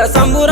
పండుగ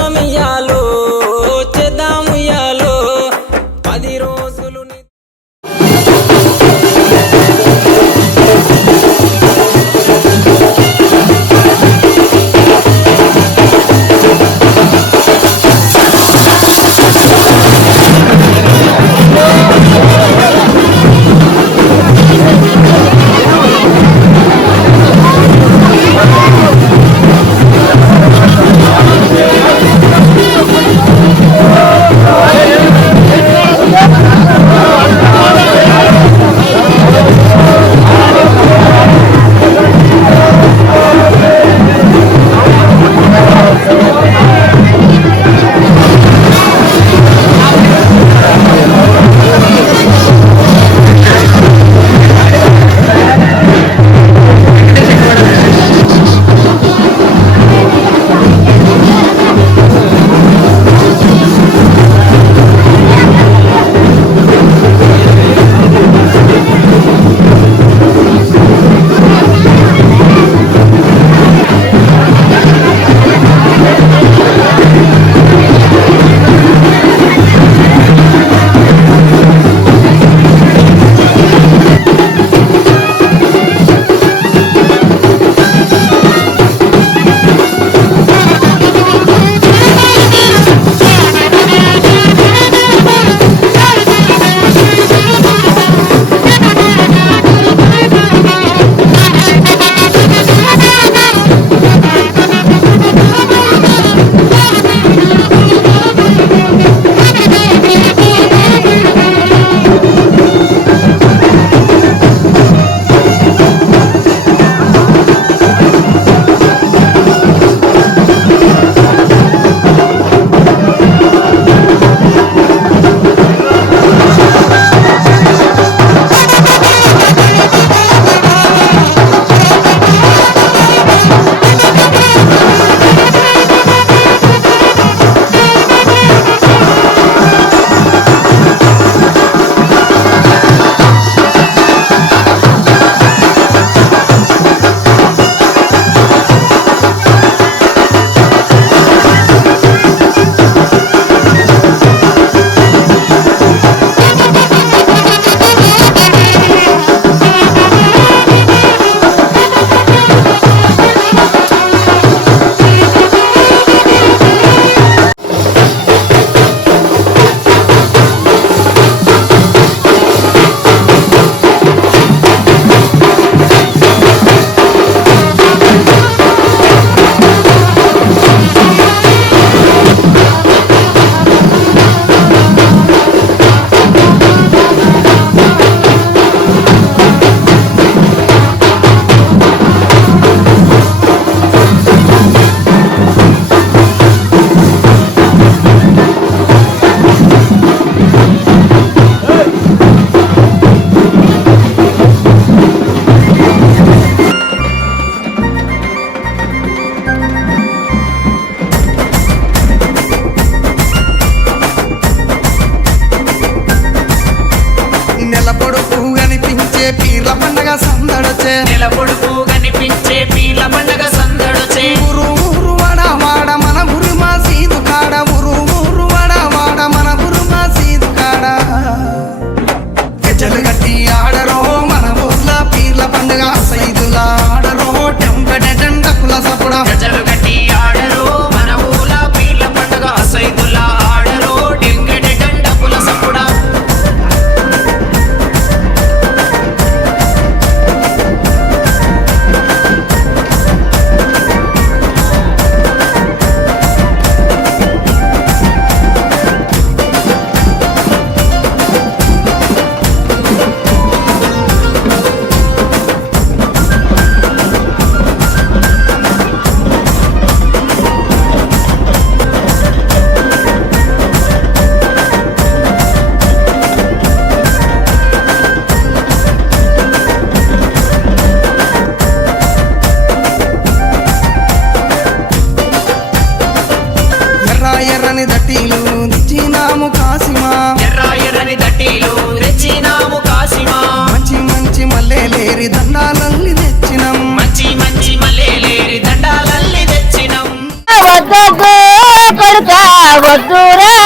వద్దురే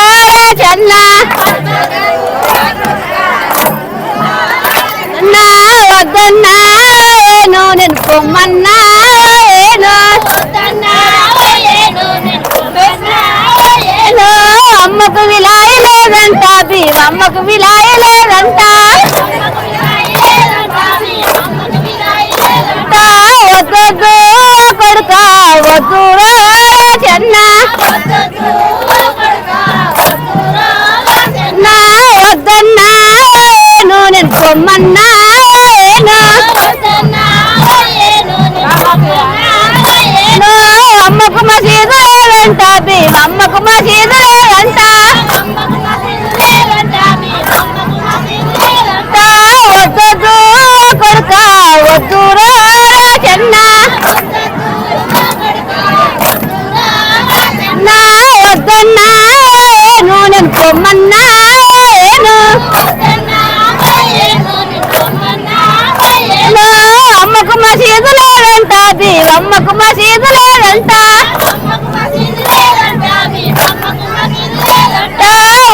చెన్న నా వద్దన్నా ఏనో నేను పొమ్మన్నా ఏనో. ఏనో అమ్మకు విలాయ లేదంట భీమమ్మకు విలాయ లేదంట. వద్దొద్దు కొడుక చెన్నా పొమ్మన్నా అమ్మకు మా సీత అమ్మకు భీమమ్మకు అమ్మకు మసీదు లేదంట.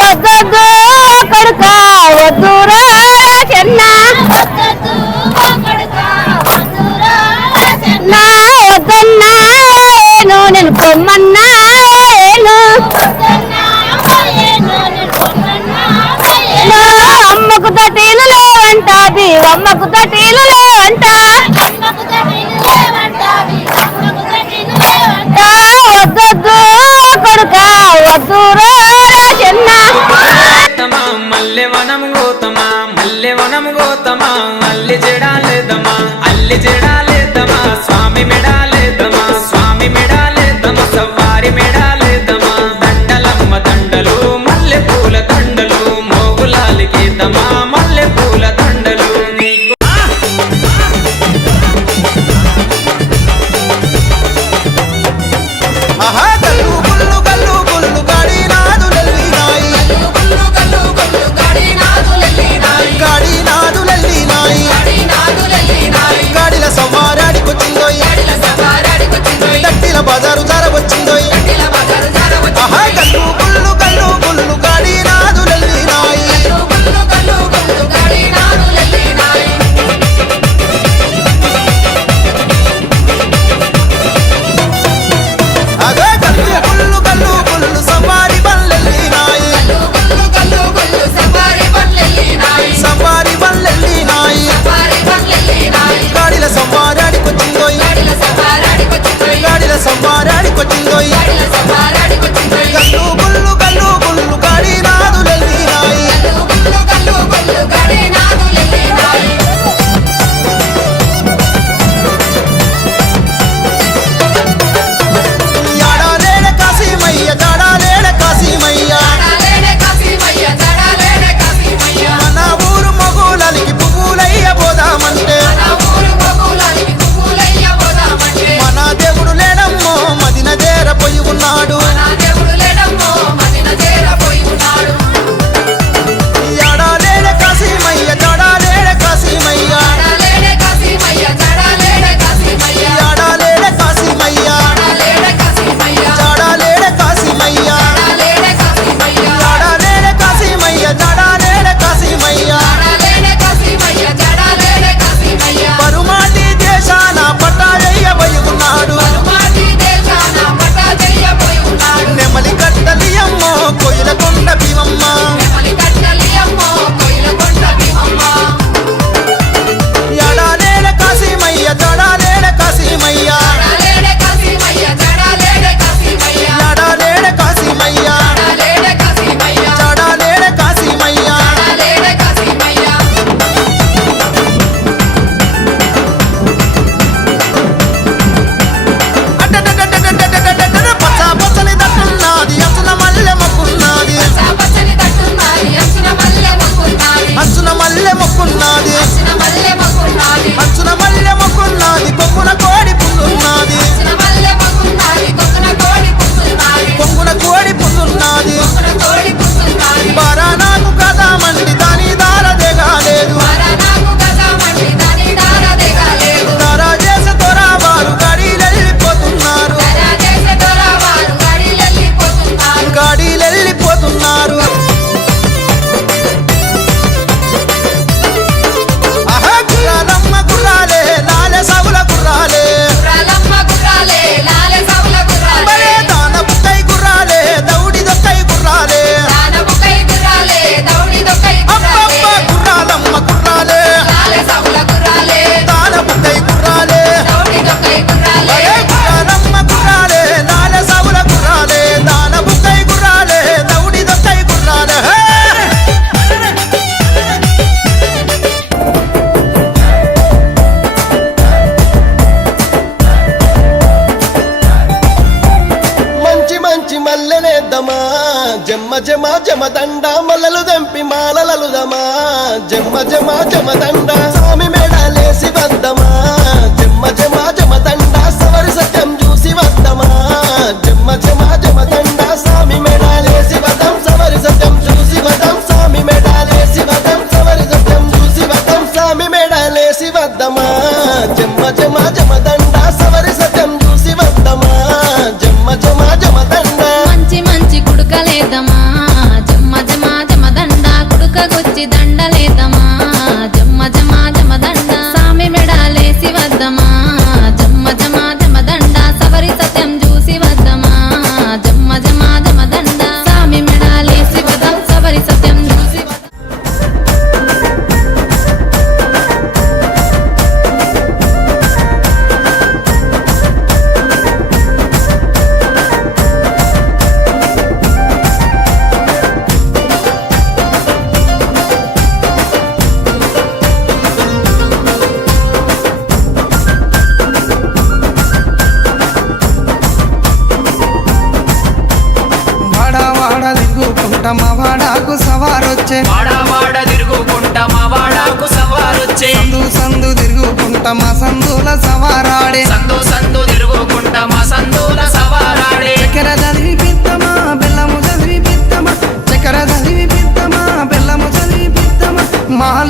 వద్దొద్దు కొడుక వద్దురా చెన్న. నా నేను పొమ్మన్నా ఏను అమ్మకు తటీలు లేవంట అమ్మకు తటీలు లేవంట. కోరక వద్దురా చెన్న మల్లెవనం గోతమా మల్లెవనం గోతమా అల్లి చెడాలేదమా అల్లి చెడాలేదమా స్వామి మెడాలేదమా స్వామి మెడాలేదమా సవారి మెడాలేదమా దండలమ్మ దండలు మల్లె పూల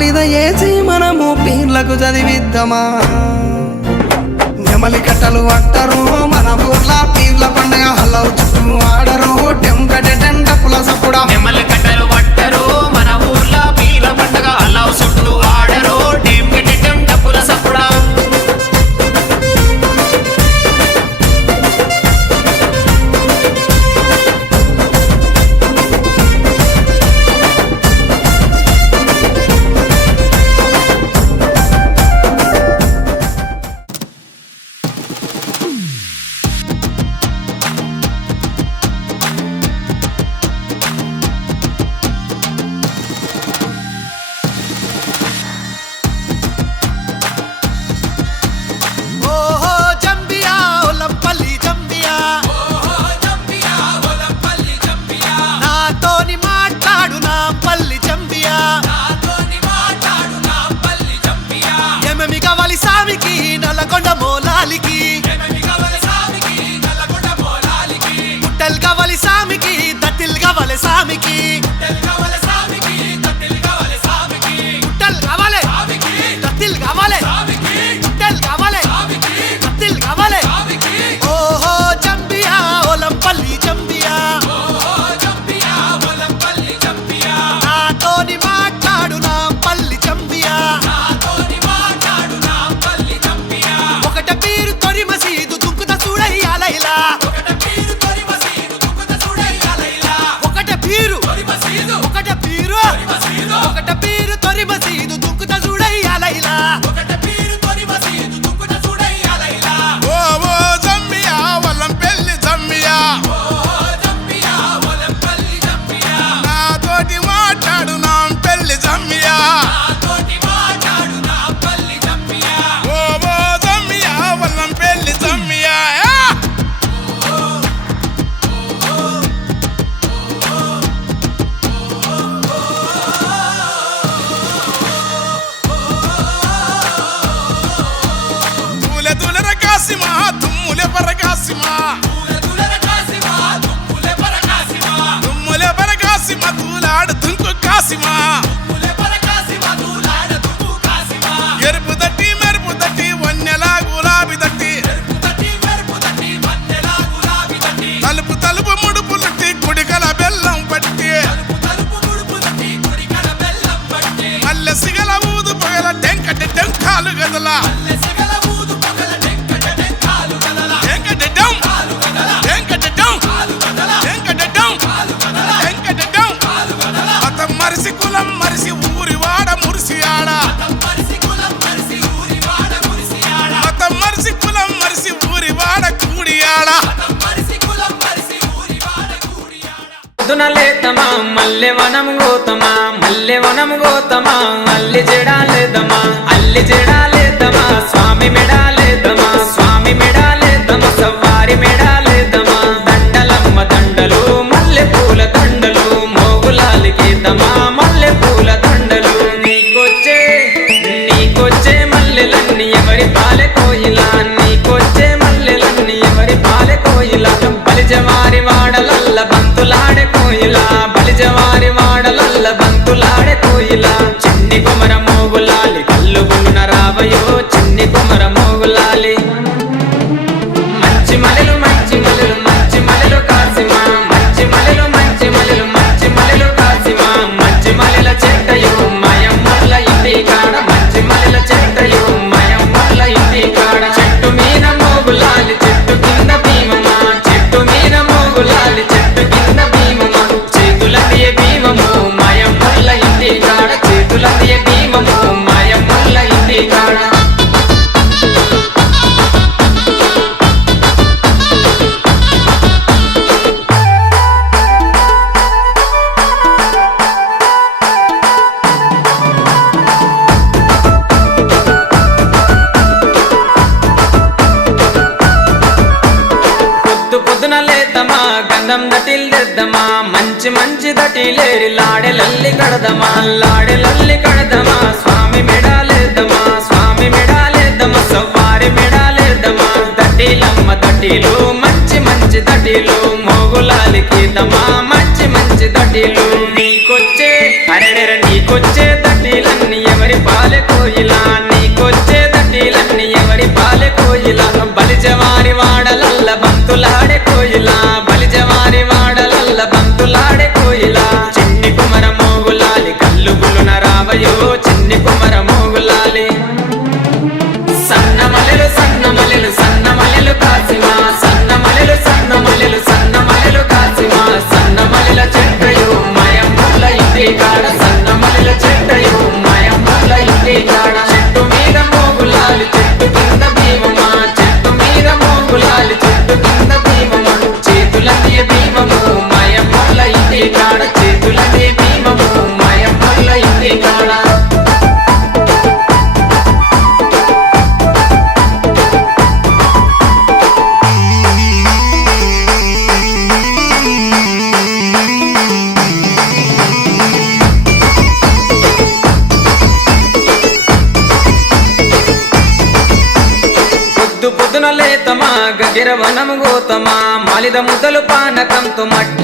పాలిద చేసి మనము పీర్లకు చదివిద్దామా? నెమలి కట్టలు పట్టరు మన ఊర్ల పీర్ల పండుగ హలవు చుట్టూ ఆడరు టెంకటెండ పులస కూడా నెమలి కట్టలు పట్టరు మన ఊర్ల పీర్ల పండుగ హలవు చుట్టూ Tommy Key. మల్లె వనం గోతమా మల్లె వనం గోతమా అల్లి చెడాలేదమా అల్లి చెడాలేదమా స్వామి మెడాలేదమా స్వామి మెడాలేదమా సవారి మెడాలేదమా దండలమ్మ దండలు మల్లె పూల దండలు మోగులాలికేతమా మల్లె పూల దండలు. నీకొచ్చే నీకొచ్చే మల్లెలన్నీ ఎవరి పాలె కోయిలా నీకొచ్చే మల్లెలన్నీ ఎవరి పాలె కోయిలా బలిజవారి వాడలల్ల బంతులాడే కోయిలా. కోయిలా చిన్ని కొమరం కడదమా? మంచి మంచి దటి దటిలేరి లాడెలల్లి కడదమా? లాడెలల్లి కడదమా? స్వామి మెడాలేద్దమా? స్వామి మెడాలేద్దమా? సవ్వారి మెడాలేద్దమా? దటిలమ్మ దటిలు మంచి మంచి దటిలు మోగులాలికి దమా మంచి మంచి దటిలు నీకొచ్చే అరడెర నీకొచ్చే దటిలన్నీ ఎవరి పాలె కోయిలా నీకొచ్చే దటిలన్నీ ఎవరి పాలె కోయిలా బలిజవారి వాడలల్ల బంతులా చిన్ని మీద ముద్దలు పానకంతో మట్టి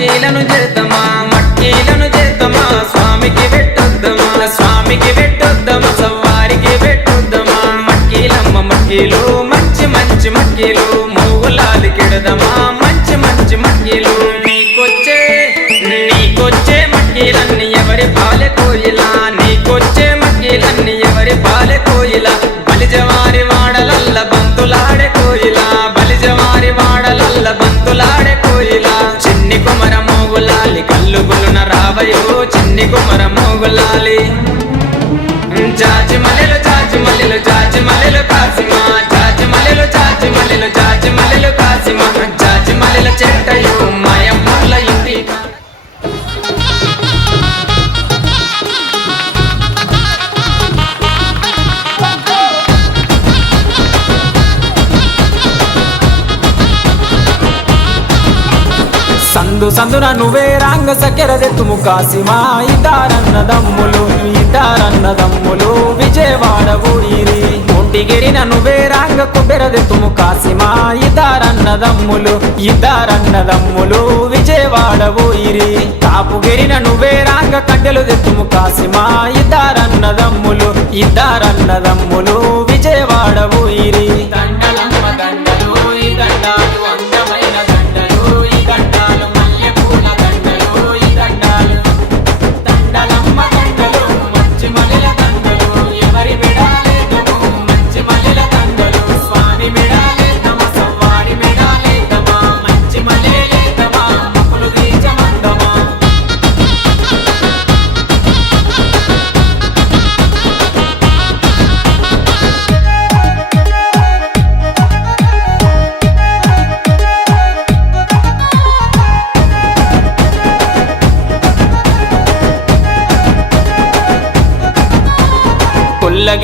పొద్దున నువ్వే రాంగ సకెర రెత్తుము కాసిమా ఇతారన్న దమ్ములు ఇతారన్న దమ్ములు విజయవాడ ఊరి ఒంటిగిరి నన్ను నువ్వే రాంగ కుబెరదెత్తుము కాసిమా ఇతారన్న దమ్ములు ఇతారన్న దమ్ములు విజయవాడ ఊరి కాపుగిరి నన్ను రాంగ కట్టెలు తెత్తుము కాసిమా ఇతారన్న దమ్ములు ఇతారన్న దమ్ములు విజయవాడ ఊరి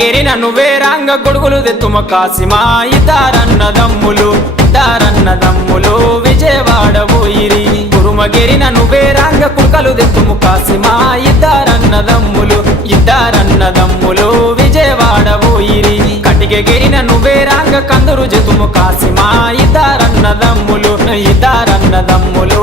ఎగిరిన నన్ను వేరంగ గొడుగులు దెత్తుమ కాసిమా ఇతారన్న దమ్ములు ఇతారన్న దమ్ములు విజయవాడ పోయిరి. గురుమగిరి నన్ను వేరంగ కుడుకలు దెత్తుము కాసిమా ఇతారన్న దమ్ములు ఇతారన్న దమ్ములు విజయవాడ పోయిరి. కటికెగిరిన నన్ను వేరంగ కందరు జతుము కాసిమా ఇతారన్న దమ్ములు ఇతారన్న దమ్ములు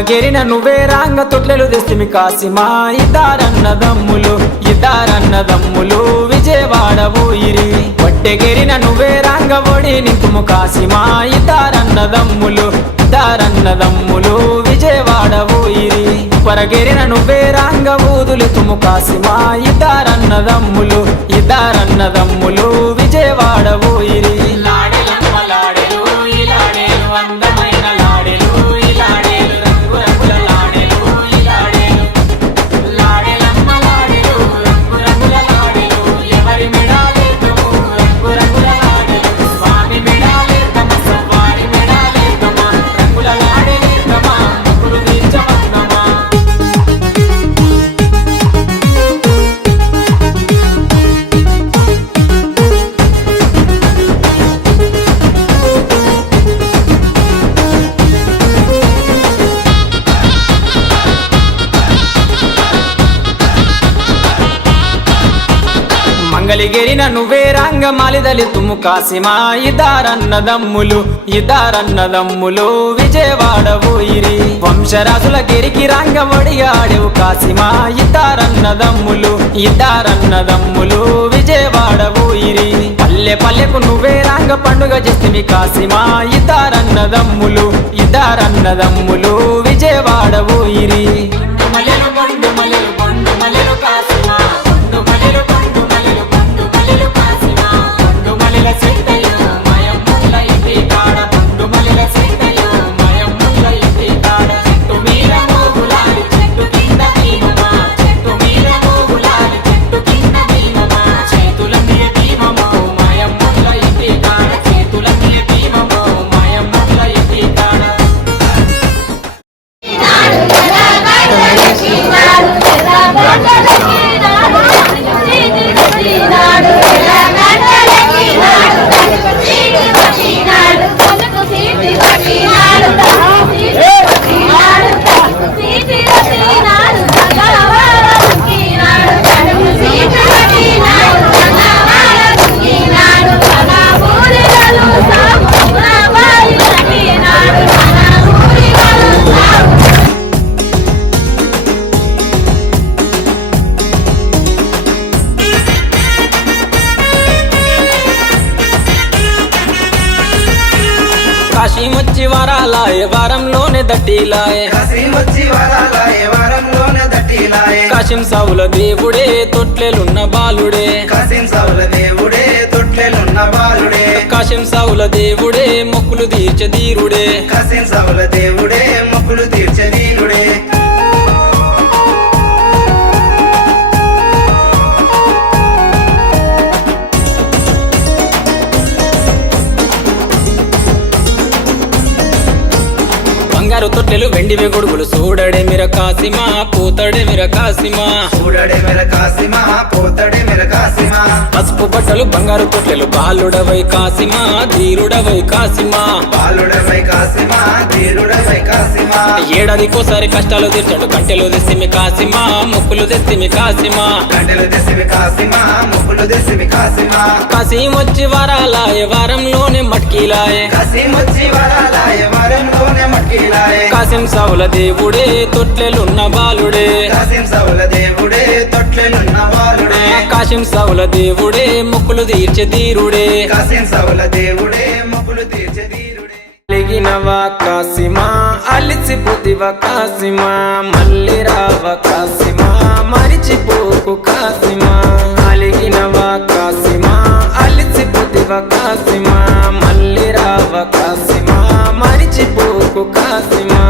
గెరిన నువ్వే రాంగ తొట్లెలు తెస్తిమి కాసిమా ఇద్దారన్నదమ్ములు ఇద్దారన్నదమ్ములు విజయవాడ ఊయిరి వట్టెగిరిన నువ్వే రాంగ ఒడి నింకుము కాసిమా ఇద్దారన్నదమ్ములు ఇద్దారన్నదమ్ములు విజయవాడ ఊయిరి పరగిరిన నువ్వే రాంగ ఊదులు తుము కాసిమా ఇద్దారన్నదమ్ములు ఇద్దారన్నదమ్ములు విజయవాడ ఊయిరి మాలిదలి తుము కాసిమా ఇదారన్నదమ్ములు ఇదారన్నదమ్ములు విజయవాడ ఊయిరి వంశరాజుల గిరికి రంగ ఒడిగాడెవు కాసిమా. ఇదారన్నదమ్ములు ఇదారన్నదమ్ములు విజయవాడ ఊయిరి పల్లె పల్లెకు నువ్వే రంగ పండుగ చేస్తే కాసిమా. ఇదారన్నదమ్ములు ఇదారన్నదమ్ములు విజయవాడ ఊయిరి బాలుడే దేవుడే మొక్కులు తీర్చ ధీరుడే. వెండివి గొడుగులు చూడడే మిర కాసిమా పూతడే మిర కాసిమా. చూడడే మెర కాసిమా పోతడే మెర కాసిమా. పసుపు బట్టలు బంగారు తొట్టెలు బాలుడవై కాసిమా ధీరుడవై కాసిమా. బాలుడవై కాసిమా ధీరుడవై కాసిమా. ఏడాదికోసారి కష్టాలు తీర్చడు కంటెలు తెస్తిమి కాసిమా మొక్కులు తెస్తిమి కాసిమా. గంటలు తెసివి కాసిమా ముక్కులు తెసివి కాసిమా. కాశీం వచ్చి వరాలాయ వారంలోనే మట్కీలాయే. కాసిం వచ్చి వరాలాయే వారంలోనే మట్కిలాయే. కాసిం సావుల దేవుడే తొట్లెలున్న బాలుడే. కాసిం సౌల దేవుడే తొట్లెలున్న బాలుడే. కాశీం సావుల దేవుడే మొక్కులు తీర్చే ధీరుడే. కాసిం సౌల దేవుడే మొక్కులు తీర్చే కాసిమా అలిసిపోతివ కాసిమా మళ్ళీ రావ కాసిమా మరిచిపోకు కాసిమా అలిగినవా కాసిమా అలిసిపోతివ కాసిమా మళ్ళీ రావ కాసిమా మరిచిపోకు కాసిమా.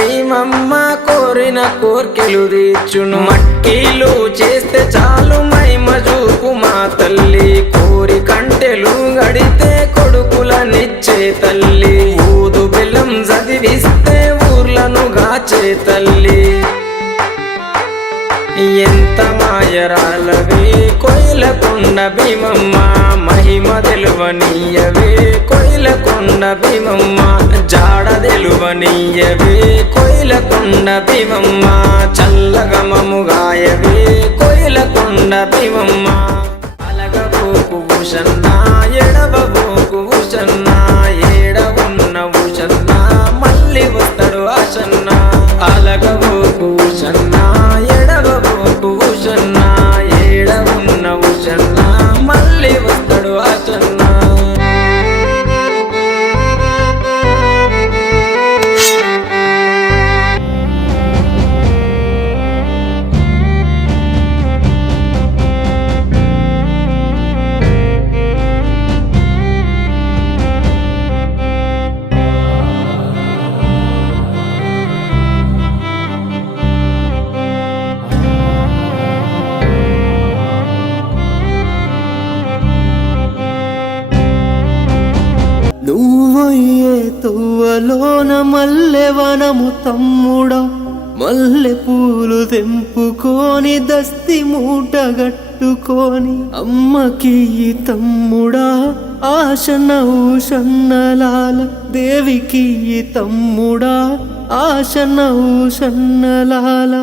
భీమమ్మ కోరిన కోర్కెలు తీర్చును. మట్టిలు చేస్తే చాలు మైమ చూపు మా తల్లి. కోరి కంటెలు గడితే కొడుకులనిచ్చే తల్లి. ఊదు బెల్లం చదివిస్తే ఊర్లను గాచే తల్లి. ఎంత మాయరాలవే? కొయిలకొండ భీమమ్మ మహిమ తెలువనీయవే. కొయిలకొండ భీమమ్మ జాడ తెలువనీయవే. కొయిలకొండ భీమమ్మ చల్లగమముగాయవే కొయిలకొండ భీమమ్మ అలగబోకు భూషన్న ఎడవబోకు భూషన్న ఏడ ఉన్న భూషన్న మళ్ళీ వస్తాడు ఆసన్న అలగబో మల్లెవనము మల్లె వనము తమ్ముడా మల్లె పూలు తెంపుకొని దస్తి మూట గట్టుకొని అమ్మకి తమ్ముడా ఆశన సన్నలాల దేవికి ఈ తమ్ముడా ఆశన ఊషన్నలాల